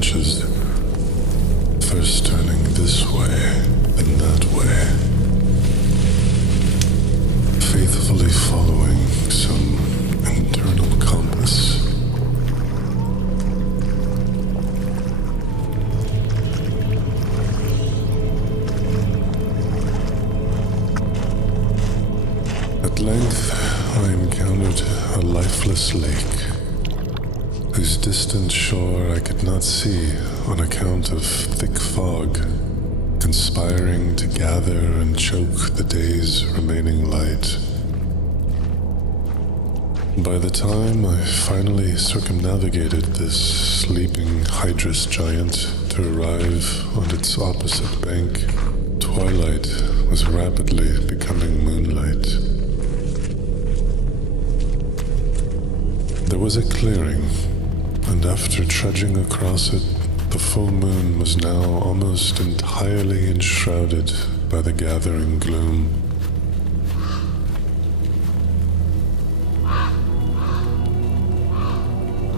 branches, first turning this way, then that way, faithfully following some internal compass. At length, I encountered a lifeless lake, whose distant shore I could not see on account of thick fog, conspiring to gather and choke the day's remaining light. By the time I finally circumnavigated this sleeping hydrous giant to arrive on its opposite bank, twilight was rapidly becoming moonlight. There was a clearing, and after trudging across it, the full moon was now almost entirely enshrouded by the gathering gloom.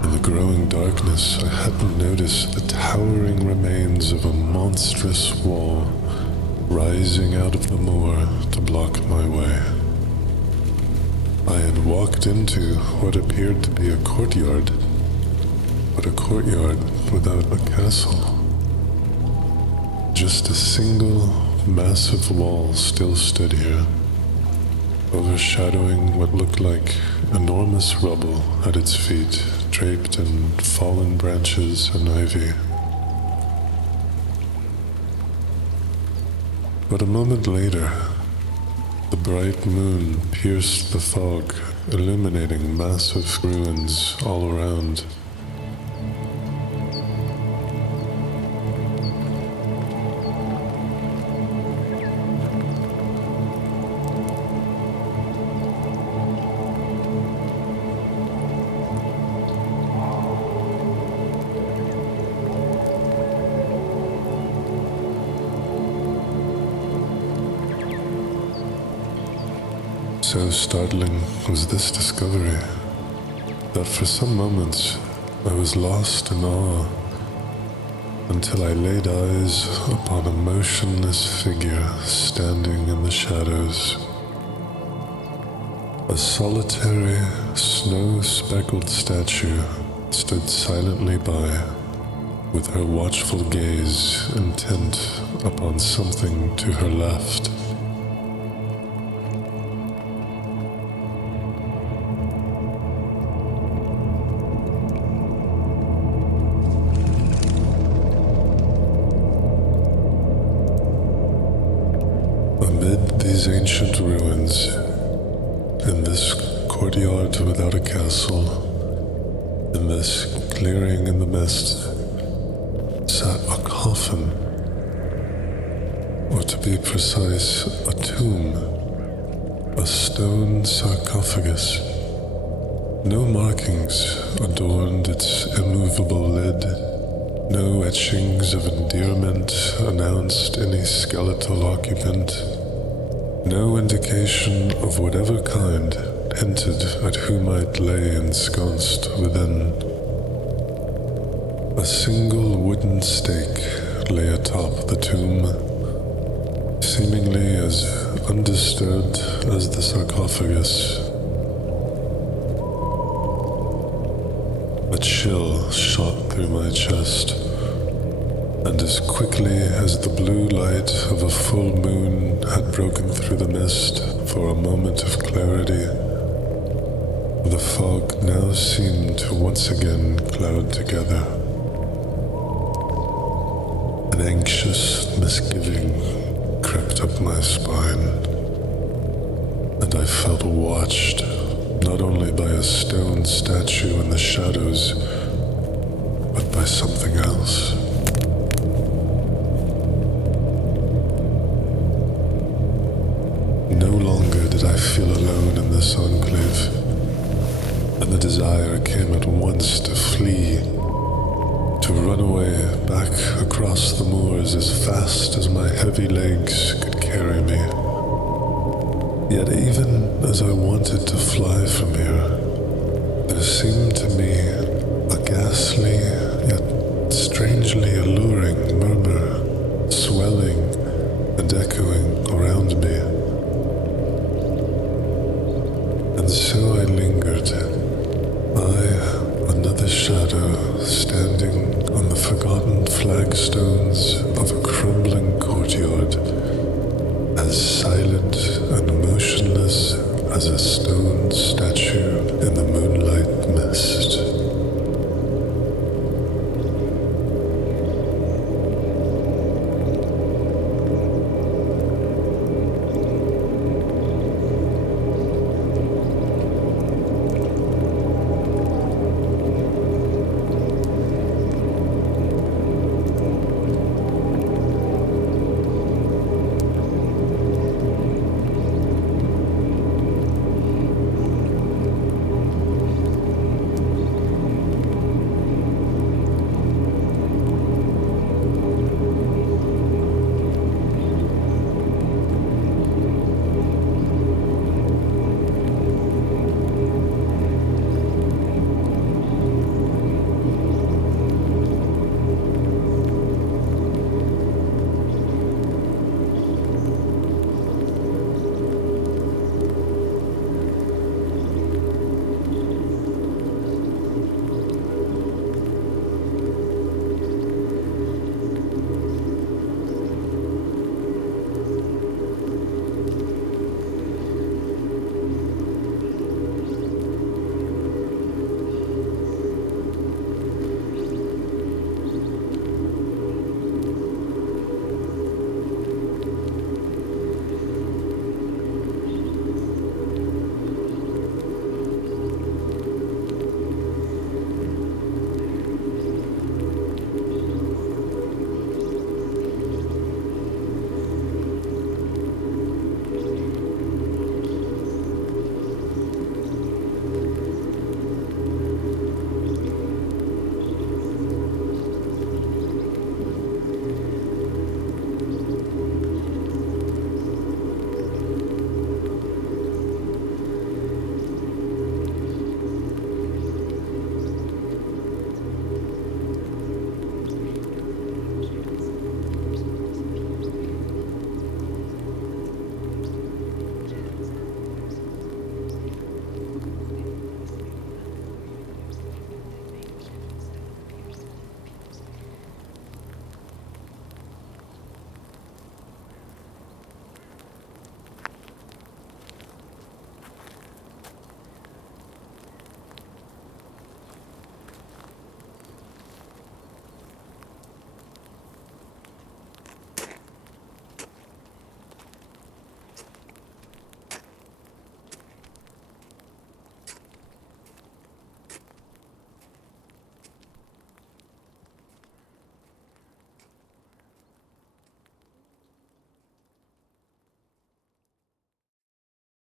In the growing darkness, I hadn't noticed the towering remains of a monstrous wall rising out of the moor to block my way. I had walked into what appeared to be a courtyard, but a courtyard without a castle. Just a single, massive wall still stood here, overshadowing what looked like enormous rubble at its feet, draped in fallen branches and ivy. But a moment later, the bright moon pierced the fog, illuminating massive ruins all around. So startling was this discovery that for some moments I was lost in awe until I laid eyes upon a motionless figure standing in the shadows. A solitary, snow-speckled statue stood silently by, with her watchful gaze intent upon something to her left. Amid these ancient ruins, in this courtyard without a castle, in this clearing in the mist, sat a coffin, or to be precise, a tomb, a stone sarcophagus. No markings adorned its immovable lid. No etchings of endearment announced any skeletal occupant. No indication of whatever kind hinted at who might lay ensconced within. A single wooden stake lay atop the tomb, seemingly as undisturbed as the sarcophagus. A chill shot through my chest, and as quickly as the blue light of a full moon had broken through the mist for a moment of clarity, the fog now seemed to once again cloud together. An anxious misgiving crept up my spine, and I felt watched not only by a stone statue in the shadows, but by something else. No longer did I feel alone in this enclave, and the desire came at once to flee, to run away back across the moors as fast as my heavy legs could carry me. Yet even as I wanted to fly from here, there seemed to me a ghastly yet strange standing on the forgotten flagstones of a crumbling courtyard, as silent and motionless as a stone statue.